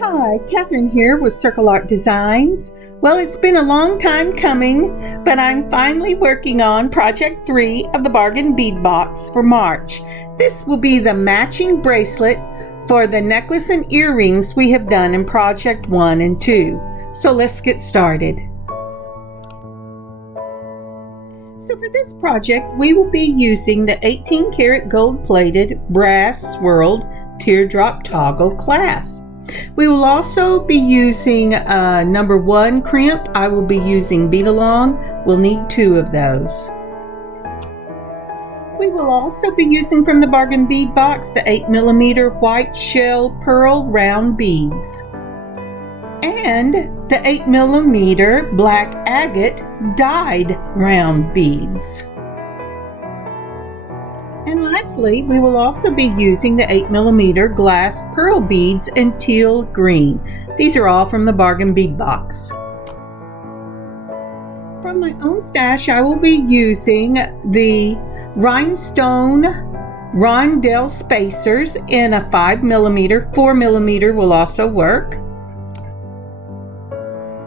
Hi, Catherine here with Circle Art Designs. Well, it's been a long time coming, but I'm finally working on Project 3 of the Bargain Bead Box for March. This will be the matching bracelet for the necklace and earrings we have done in Project 1 and 2. So let's get started. So for this project, we will be using the 18 karat gold plated brass swirled teardrop toggle clasp. We will also be using number 1 crimp. I will be using beadalon. We'll need 2 of those. We will also be using from the Bargain Bead Box the 8mm white shell pearl round beads and the 8mm black agate dyed round beads. And lastly, we will also be using the 8mm glass pearl beads in teal green. These are all from the Bargain Bead Box. From my own stash, I will be using the rhinestone rondelle spacers in a 5mm. 4mm will also work.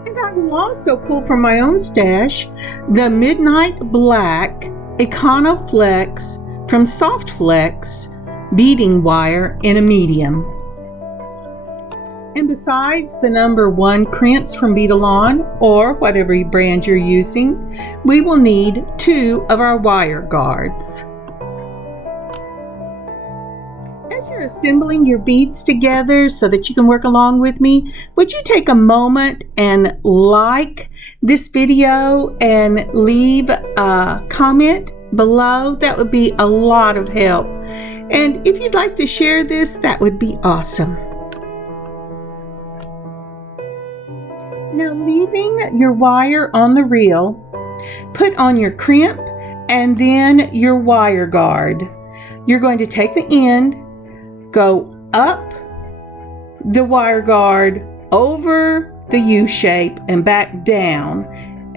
And I will also pull from my own stash the midnight black econoflex from Soft Flex beading wire in a medium. And besides the number 1 crimps from Beadalon or whatever brand you're using, we will need 2 of our wire guards. As you're assembling your beads together so that you can work along with me, would you take a moment and like this video and leave a comment below? That would be a lot of help. And if you'd like to share this, that would be awesome. Now, leaving your wire on the reel, put on your crimp and then your wire guard. You're going to take the end, go up the wire guard over the U shape and back down,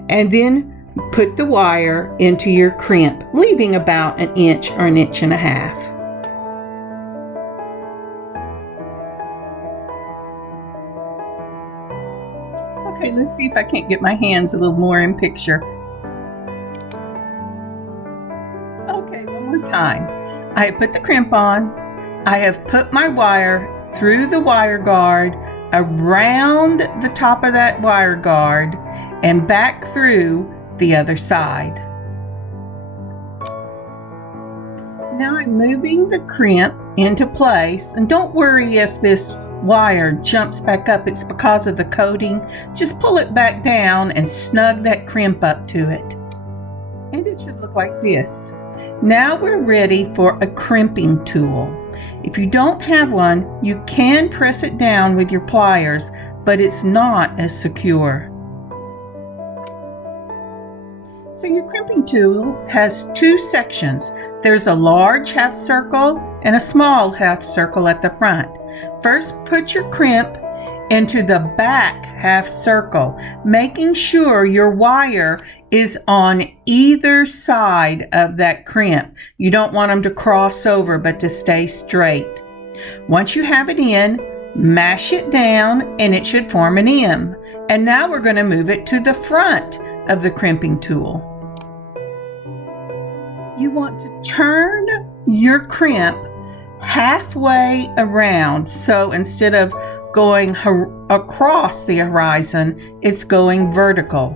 and then put the wire into your crimp, leaving about 1 inch or 1.5 inches. Okay, let's see if I can't get my hands a little more in picture. Okay, one more time. I have put the crimp on. I have put my wire through the wire guard, around the top of that wire guard, and back through the other side. Now I'm moving the crimp into place, and don't worry if this wire jumps back up, it's because of the coating. Just pull it back down and snug that crimp up to it. And it should look like this. Now we're ready for a crimping tool. If you don't have one, you can press it down with your pliers, but it's not as secure. So your crimping tool has 2 sections. There's a large half circle and a small half circle at the front. First, put your crimp into the back half circle, making sure your wire is on either side of that crimp. You don't want them to cross over, but to stay straight. Once you have it in, mash it down and it should form an M. And now we're going to move it to the front of the crimping tool. You want to turn your crimp halfway around. So instead of going across the horizon, it's going vertical.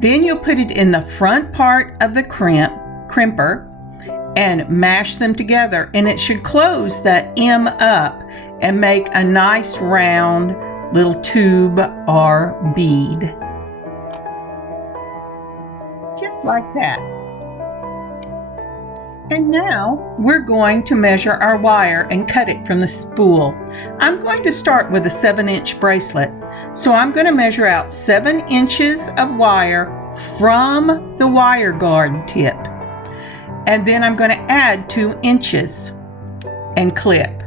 Then you'll put it in the front part of the crimper and mash them together, and it should close that M up and make a nice round little tube or bead. Just like that. And now we're going to measure our wire and cut it from the spool. I'm going to start with a 7-inch bracelet. So I'm going to measure out 7 inches of wire from the wire guard tip. And then I'm going to add 2 inches and clip.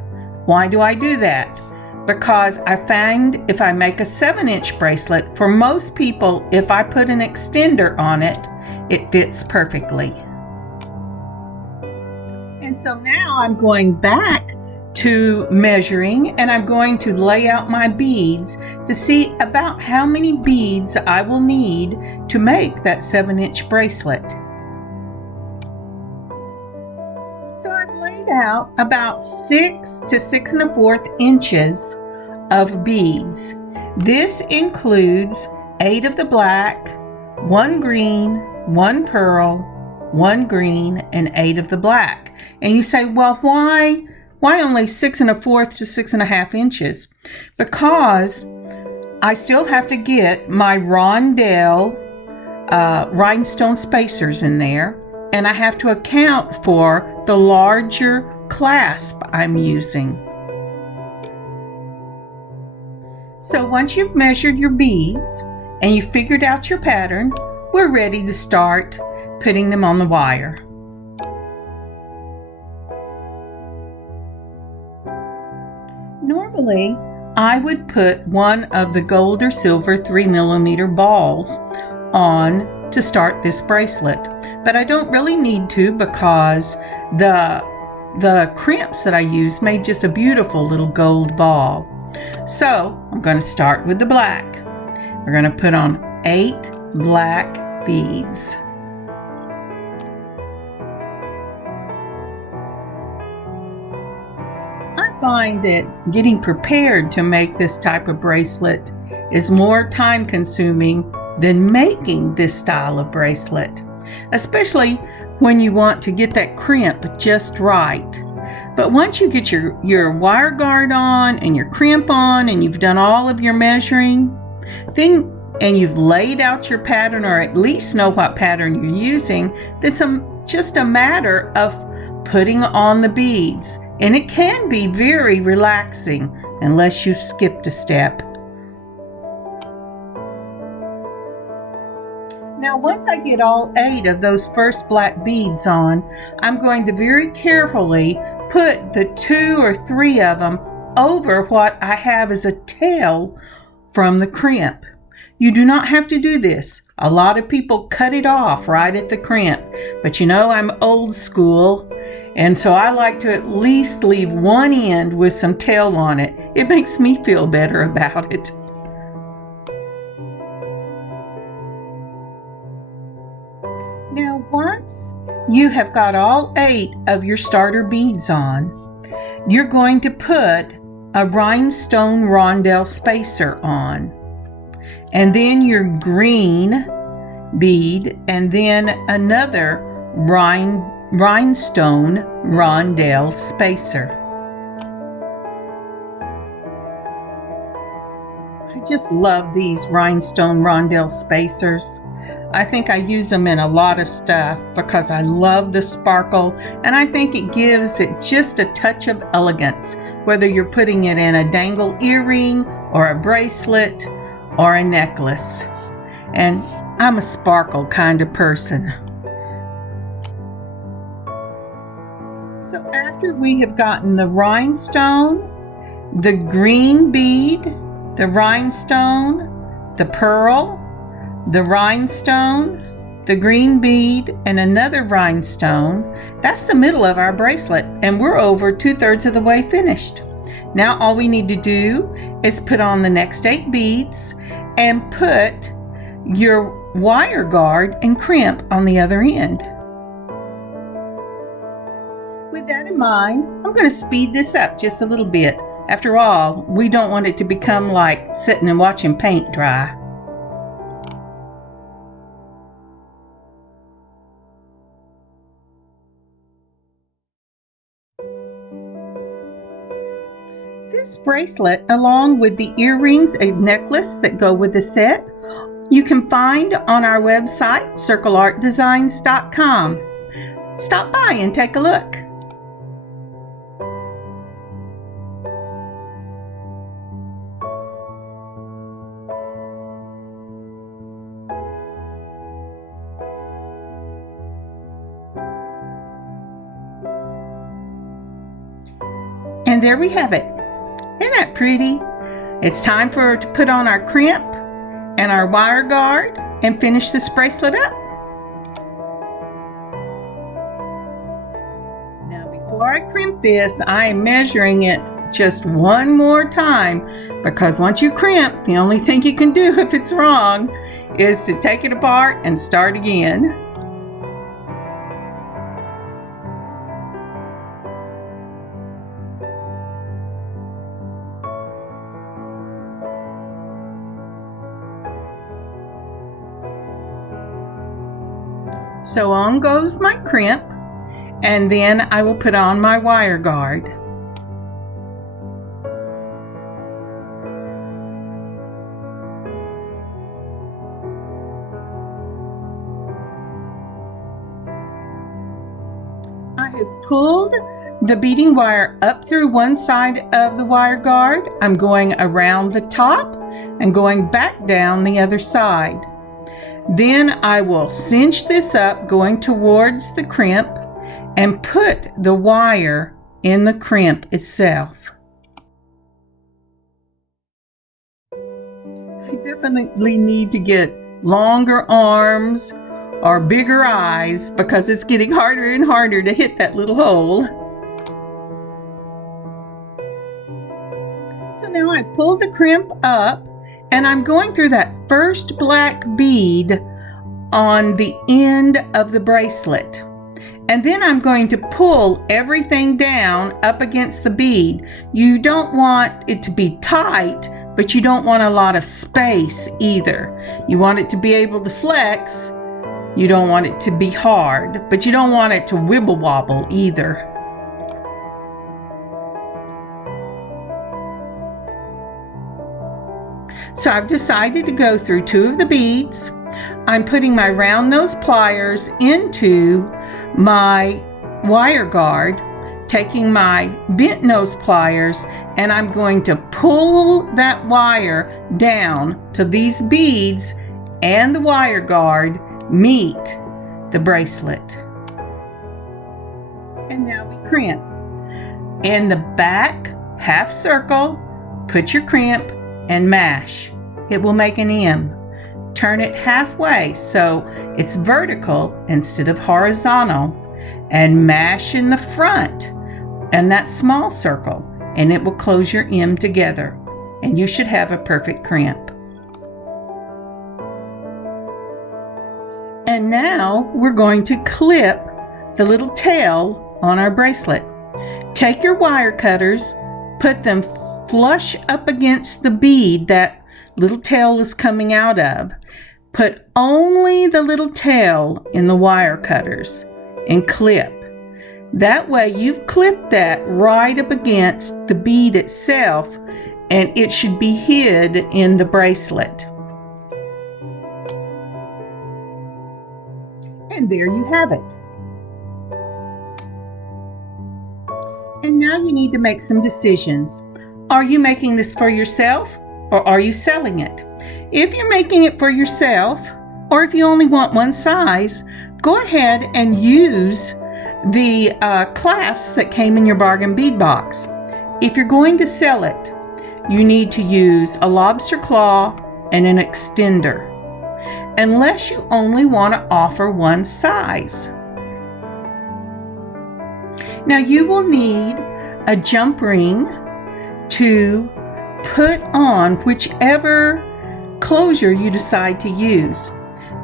Why do I do that? Because I find if I make a 7-inch bracelet, for most people, if I put an extender on it, it fits perfectly. And so now I'm going back to measuring, and I'm going to lay out my beads to see about how many beads I will need to make that 7-inch bracelet. So I've laid out about 6 to 6 1/4 inches of beads. This includes 8 of the black, 1 green, 1 pearl, 1 green, and 8 of the black. And you say, well, why only 6 1/4 to 6 1/2 inches? Because I still have to get my rondelle rhinestone spacers in there, and I have to account for the larger clasp I'm using. So once you've measured your beads and you've figured out your pattern, we're ready to start putting them on the wire. Normally, I would put one of the gold or silver 3mm balls on to start this bracelet, but I don't really need to because the crimps that I use made just a beautiful little gold ball. So I'm going to start with the black. We're going to put on 8 black beads. I find that getting prepared to make this type of bracelet is more time consuming than making this style of bracelet, especially when you want to get that crimp just right. But once you get your wire guard on and your crimp on and you've done all of your measuring, and you've laid out your pattern, or at least know what pattern you're using, that's just a matter of putting on the beads. And it can be very relaxing unless you've skipped a step. Now, once I get all 8 of those first black beads on, I'm going to very carefully put the 2 or 3 of them over what I have as a tail from the crimp. You do not have to do this. A lot of people cut it off right at the crimp, but you know, I'm old school, and so I like to at least leave one end with some tail on it. It makes me feel better about it. Now, once you have got all 8 of your starter beads on, you're going to put a rhinestone rondelle spacer on, and then your green bead, and then another rhinestone rondelle spacer. I just love these rhinestone rondelle spacers. I think I use them in a lot of stuff because I love the sparkle, and I think it gives it just a touch of elegance, whether you're putting it in a dangle earring or a bracelet or a necklace. And I'm a sparkle kind of person. So after we have gotten the rhinestone, the green bead, the rhinestone, the pearl, the rhinestone, the green bead, and another rhinestone, that's the middle of our bracelet, and we're over 2/3 of the way finished. Now all we need to do is put on the next 8 beads and put your wire guard and crimp on the other end. With that in mind, I'm going to speed this up just a little bit. After all, we don't want it to become like sitting and watching paint dry. This bracelet, along with the earrings and necklace that go with the set, you can find on our website, circleartdesigns.com. Stop by and take a look. And there we have it. Isn't that pretty? It's time to put on our crimp and our wire guard and finish this bracelet up. Now, before before I crimp this, I am measuring it just one more time, because once you crimp, the only thing you can do if it's wrong is to take it apart and start again. So on goes my crimp, and then I will put on my wire guard. I have pulled the beading wire up through one side of the wire guard. I'm going around the top and going back down the other side. Then I will cinch this up going towards the crimp and put the wire in the crimp itself. I definitely need to get longer arms or bigger eyes because it's getting harder and harder to hit that little hole. So now I pull the crimp up and I'm going through that first black bead on the end of the bracelet. And then I'm going to pull everything down up against the bead. You don't want it to be tight, but you don't want a lot of space either. You want it to be able to flex. You don't want it to be hard, but you don't want it to wibble wobble either. So I've decided to go through two of the beads. I'm putting my round nose pliers into my wire guard, taking my bent nose pliers, and I'm going to pull that wire down till these beads and the wire guard meet the bracelet. And now we crimp. In the back half circle, put your crimp and mash. It will make an M. Turn it halfway so it's vertical instead of horizontal, and mash in the front and that small circle, and it will close your M together, and you should have a perfect crimp. And now we're going to clip the little tail on our bracelet. Take your wire cutters, put them flush up against the bead that little tail is coming out of. Put only the little tail in the wire cutters and clip. That way you've clipped that right up against the bead itself, and it should be hid in the bracelet. And there you have it. And now you need to make some decisions. Are you making this for yourself, or are you selling it? If you're making it for yourself, or if you only want one size, go ahead and use the clasps that came in your bargain bead box. If you're going to sell it, you need to use a lobster claw and an extender, unless you only want to offer one size. Now you will need a jump ring to put on whichever closure you decide to use.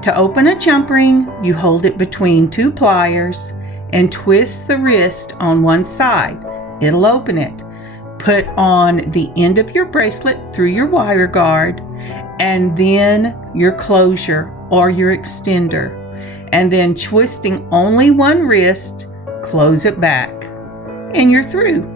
To open a jump ring, you hold it between two pliers and twist the wrist on one side. It'll open it. Put on the end of your bracelet through your wire guard, and then your closure or your extender, and then twisting only one wrist, close it back, and you're through.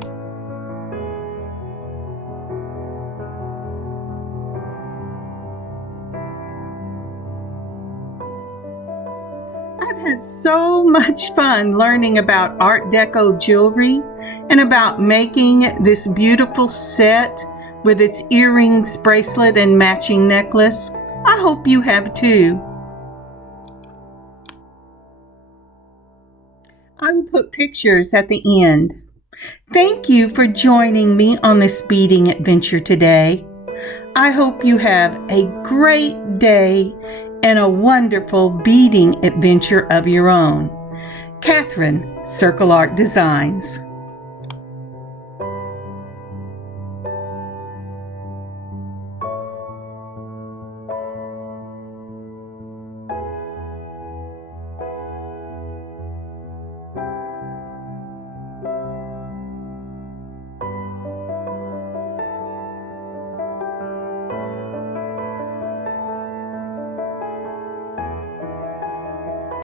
I've had so much fun learning about Art Deco jewelry and about making this beautiful set with its earrings, bracelet, and matching necklace. I hope you have too. I will put pictures at the end. Thank you for joining me on this beading adventure today. I hope you have a great day and a wonderful beading adventure of your own. Catherine, Circle Art Designs.